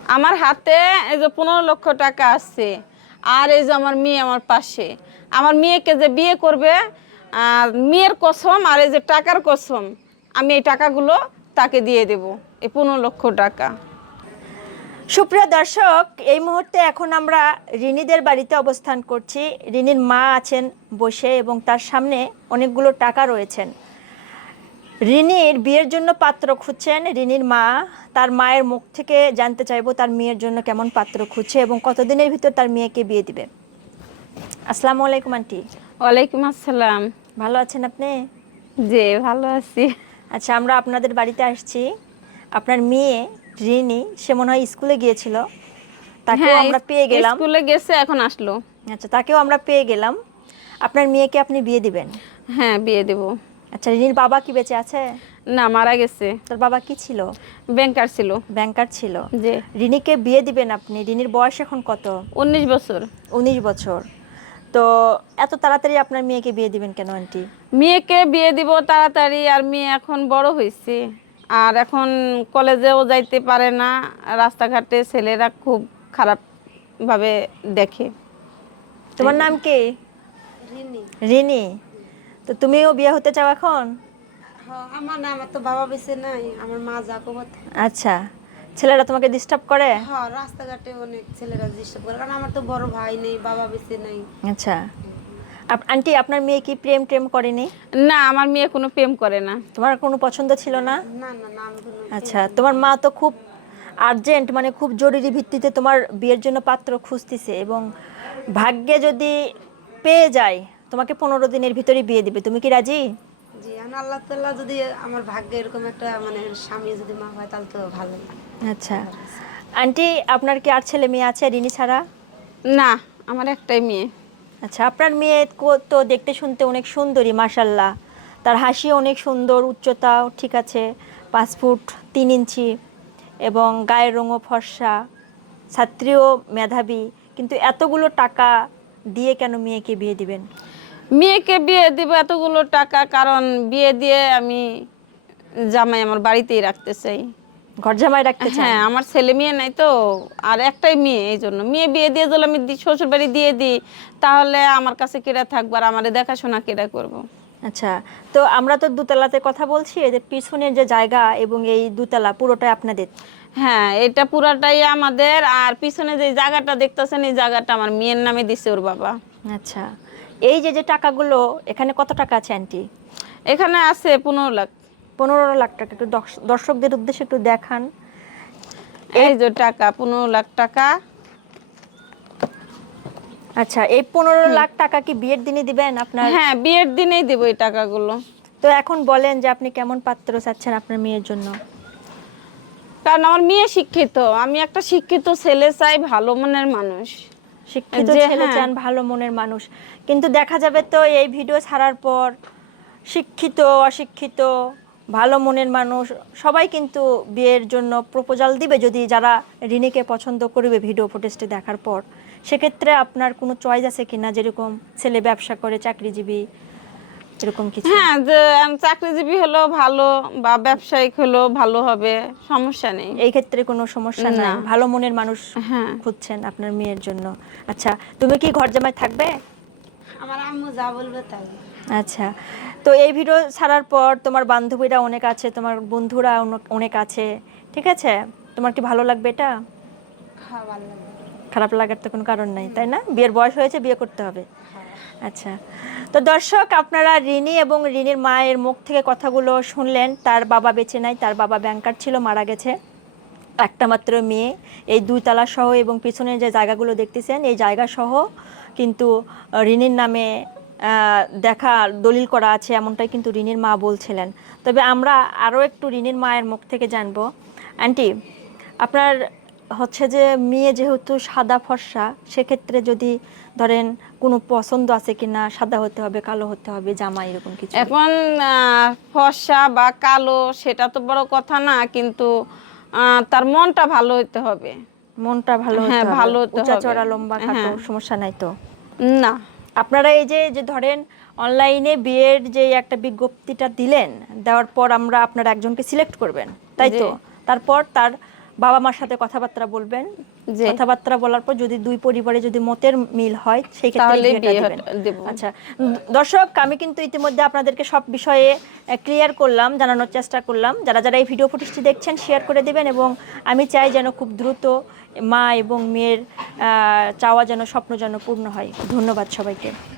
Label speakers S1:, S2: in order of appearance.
S1: আমার হাতে এই যে 15 লক্ষ টাকা আছে, আর এই যে আমার মেয়ে আমার পাশে। আমার মেয়েকে যে বিয়ে করবে, মেয়ের কসম আর এই যে টাকার কসম, আমি এই টাকাগুলো তাকে দিয়ে দেব, এই 15 লক্ষ টাকা।
S2: সুপ্রিয় দর্শক, এই মুহূর্তে এখন আমরা রিনিদের বাড়িতে অবস্থান করছি। রিনির মা আছেন বসে এবং তার সামনে অনেকগুলো টাকা রয়েছেন। রিনির বিয়ের জন্য পাত্র খুঁজছেন রিনির মা। তার মায়ের মুখ থেকে জানতে চাইবো তার মেয়ের জন্য কেমন পাত্র খুঁজছে এবং কতদিনের ভিতর তার মেয়েকে বিয়ে দিবে। আসসালামু আলাইকুম আন্টি।
S1: ওয়ালাইকুম আসসালাম।
S2: ভালো আছেন আপনি?
S1: জি, ভালো আছি।
S2: আচ্ছা, আমরা আপনাদের বাড়িতে আসছি। আপনার মেয়ে রিনি, সে মনে হয় স্কুলে গিয়েছিল, তাকেও
S1: হ্যাঁ,
S2: আমরা পেয়ে গেলাম।
S1: স্কুলে গেছে, এখন আসলো।
S2: আচ্ছা, তাকেও আমরা পেয়ে গেলাম। আপনার মেয়েকে আপনি বিয়ে দিবেন?
S1: হ্যাঁ, বিয়ে দেব।
S2: আচ্ছা, রিনির বাবা কি বেঁচে আছে?
S1: না, মারা গেছে।
S2: তোর বাবা কি ছিল?
S1: ব্যাংকার ছিল।
S2: ব্যাংকার ছিল।
S1: জি।
S2: রিনিকে বিয়ে দিবেন আপনি? রিনির বয়স এখন কত?
S1: 19 বছর।
S2: 19 বছর। তো এত তাড়াতাড়ি আপনার মেয়েকে বিয়ে দিবেন কেন আন্টি?
S1: মেয়েকে বিয়ে দিব তাড়াতাড়ি, আর মেয়ে এখন বড় হয়েছে, আর এখন কলেজেও যাইতে পারে না। রাস্তাঘাটে ছেলেরা খুব খারাপ ভাবে দেখে।
S2: তোমার নাম কি? রিনি। তো তুমিও বিয়ে হতে চাও এখন?
S3: আমার না, আমার তো বাবা বেঁচে নাই, আমার মা যাকো কথা।
S2: আচ্ছা, ছেলেরা তোমাকে ডিস্টার্ব করে?
S3: হ্যাঁ, রাস্তাঘাটে অনেক ছেলেরা ডিস্টার্ব করে, কারণ আমার তো বড় ভাই নেই, বাবা বেঁচে নাই।
S2: আচ্ছা, আন্টি আপনার মেয়ে কি প্রেম টেম করেনি?
S1: না, আমার মেয়ে কোনো প্রেম করে না।
S2: তোমার কোনো পছন্দ ছিল না?
S3: না না না, আমি কোনো
S2: আচ্ছা, তোমার মা তো খুব আর্জেন্ট, মানে খুব জরুরি ভিত্তিতে তোমার বিয়ের জন্য পাত্র খুঁজতেছে এবং ভাগ্যে যদি পেয়ে যায় তোমাকে 15 দিনের ভিতরে বিয়ে দিবে। তুমি কি রাজি?
S3: জি, আমি আল্লাহ তাআলা যদি আমার ভাগ্যে এরকম একটা মানে স্বামী যদি মা হয়, তাহলে তো ভালোই।
S2: আচ্ছা আন্টি, আপনার কি আর ছেলে মেয়ে আছে রিনি ছাড়া?
S1: না, আমার একটাই মেয়ে।
S2: আচ্ছা, আপনার মেয়ে তো দেখতে শুনতে অনেক সুন্দরী মাশাল্লাহ। তার হাসি অনেক সুন্দর, উচ্চতাও ঠিক আছে, 5 ফুট 3 ইঞ্চি, এবং গায়ের রঙও ফর্সা, ছাত্রীও মেধাবী। কিন্তু এতগুলো টাকা দিয়ে কেন মেয়েকে বিয়ে দিবেন?
S1: মেয়েকে বিয়ে দিব এতগুলো টাকা, কারণ বিয়ে দিয়ে আমি জামাই আমার বাড়িতেই রাখতে চাই।
S2: ঘর জামাই রাখতে চান?
S1: হ্যাঁ, আমার ছেলে মেয়ে নাই তো, আর একটাই মেয়ে, এই জন্য মেয়ে বিয়ে দিয়ে দিলে আমি শ্বশুর বাড়ি দিয়ে দিই, তাহলে আমার কাছে কেরা থাকবো আর আমার দেখাশোনা কেরা করব।
S2: আচ্ছা, তো আমরা তো দুতলাতে কথা বলছি, এদের পিছনের যে জায়গা এবং এই দুতলা পুরোটাই আপনাদের?
S1: হ্যাঁ, এটা পুরাটাই আমাদের, আর পিছনে যে জায়গাটা দেখতেছেন এই জায়গাটা আমার মেয়ের নামে দিছে ওর বাবা।
S2: আচ্ছা, এই যে যে টাকাগুলো, এখানে কত টাকা আছে আন্টি?
S1: এখানে আছে 15 লাখ।
S2: 15 লাখ টাকা। একটু দর্শকদের উদ্দেশ্যে একটু দেখান।
S1: এই যে টাকা, 15 লাখ টাকা।
S2: আচ্ছা, এই 15 লাখ টাকা কি বিয়ের দিনে দিবেন আপনার?
S1: হ্যাঁ, বিয়ের দিনেই দেবো এই টাকাগুলো।
S2: তো এখন বলেন যে আপনি কেমন পাত্র চাচ্ছেন আপনার মেয়ের জন্য?
S1: কারণ আমার মেয়ে শিক্ষিত, আমি একটা শিক্ষিত ছেলে চাই, ভালো মনের মানুষ।
S2: শিক্ষিত
S1: যে
S2: ছেলে
S1: হ্যাঁ।
S2: চান, ভালো মনের মানুষ। কিন্তু দেখা যাবে তো এই ভিডিও ছাড়ার পর শিক্ষিত অশিক্ষিত ভালো মনের মানুষ সবাই কিন্তু বিয়ের জন্য প্রপোজাল দিবে, যদি যারা রিনিকে পছন্দ করবে ভিডিও ফুটেজটি দেখার পর। সেক্ষেত্রে আপনার কোনো চয়েস আছে কিনা, যেরকম ছেলে ব্যবসা করে, চাকরিজীবী, এরকম কিছু?
S1: হ্যাঁ, যে চাকরিজীবী হলেও ভালো বা ব্যবসায়িক হলেও ভালো হবে, সমস্যা নেই।
S2: এই ক্ষেত্রে কোনো সমস্যা নাই,
S1: না।
S2: ভালো মনের মানুষ
S1: হ্যাঁ।
S2: খুঁজছেন আপনার মেয়ের জন্য। আচ্ছা, তুমি কি ঘর জামাই থাকবে?
S3: আমার আম্মু যা বলবে তাই।
S2: আচ্ছা, তো এই ভিডিও ছাড়ার পর তোমার বান্ধবীরা অনেক আছে, তোমার বন্ধুরা অনেক আছে, ঠিক আছে? তোমার কি ভালো লাগবে এটা?
S3: হ্যাঁ, ভালো লাগবে।
S2: খারাপ লাগার তো কোনো কারণ নাই, তাই না? বিয়ের বয়স হয়েছে, বিয়ে করতে হবে। আচ্ছা, তো দর্শক, আপনারা রিনি এবং রিনির মায়ের মুখ থেকে কথাগুলো শুনলেন। তার বাবা বেঁচে নাই, তার বাবা ব্যাংকার ছিল, মারা গেছে। একটা মাত্র মেয়ে, এই 2 তলা সহ এবং পিছনের যে জায়গাগুলো দেখতেছেন এই জায়গা সহ কিন্তু রিনির নামে দেখা দলিল করা আছে, এমনটাই কিন্তু রিনির মা বলছিলেন। তবে আমরা আরও একটু রিনির মায়ের মুখ থেকে জানবো। আন্টি, আপনার হচ্ছে যে মেয়ে যেহেতু সাদা ফর্সা, সেক্ষেত্রে যদি ধরেন কোনো পছন্দ আছে কিনা, সাদা হতে হবে, কালো হতে হবে, জামা, এরকম কিছু?
S1: এখন ফর্সা বা কালো সেটা তো বড় কথা না, কিন্তু তার মনটা ভালো হতে হবে।
S2: মনটা ভালো হতে
S1: হ্যাঁ,
S2: হবে।
S1: ভালো হতে
S2: উঁচা
S1: হবে।
S2: চড়া লম্বা খাটো
S1: হ্যাঁ।
S2: সমস্যা নাই তো?
S1: না।
S2: আপনারা এই যে যে ধরেন অনলাইনে বিয়ের যে একটা বিজ্ঞপ্তিটা দিলেন, দেওয়ার পর আমরা আপনার একজনকে সিলেক্ট করবেন, তাই তো?
S1: জি।
S2: তারপর তার বাবা মার সাথে কথাবার্তা বলবেন,
S1: জি।
S2: কথাবার্তা বলার পর যদি দুই পরিবারে যদি মতের মিল হয় সেই ক্ষেত্রে
S1: তাহলে
S2: বিয়েটা
S1: বিয়ে
S2: দিবেন।
S1: দেব।
S2: আচ্ছা দর্শক, আমি কিন্তু ইতিমধ্যে আপনাদেরকে সব বিষয়ে ক্লিয়ার করলাম, জানানোর চেষ্টা করলাম। যারা যারা এই ভিডিও ফুটেজটি দেখছেন শেয়ার করে দেবেন, এবং আমি চাই যেন খুব দ্রুত মা এবং মেয়ের চাওয়া যেন, স্বপ্ন যেন পূর্ণ হয়। ধন্যবাদ সবাইকে।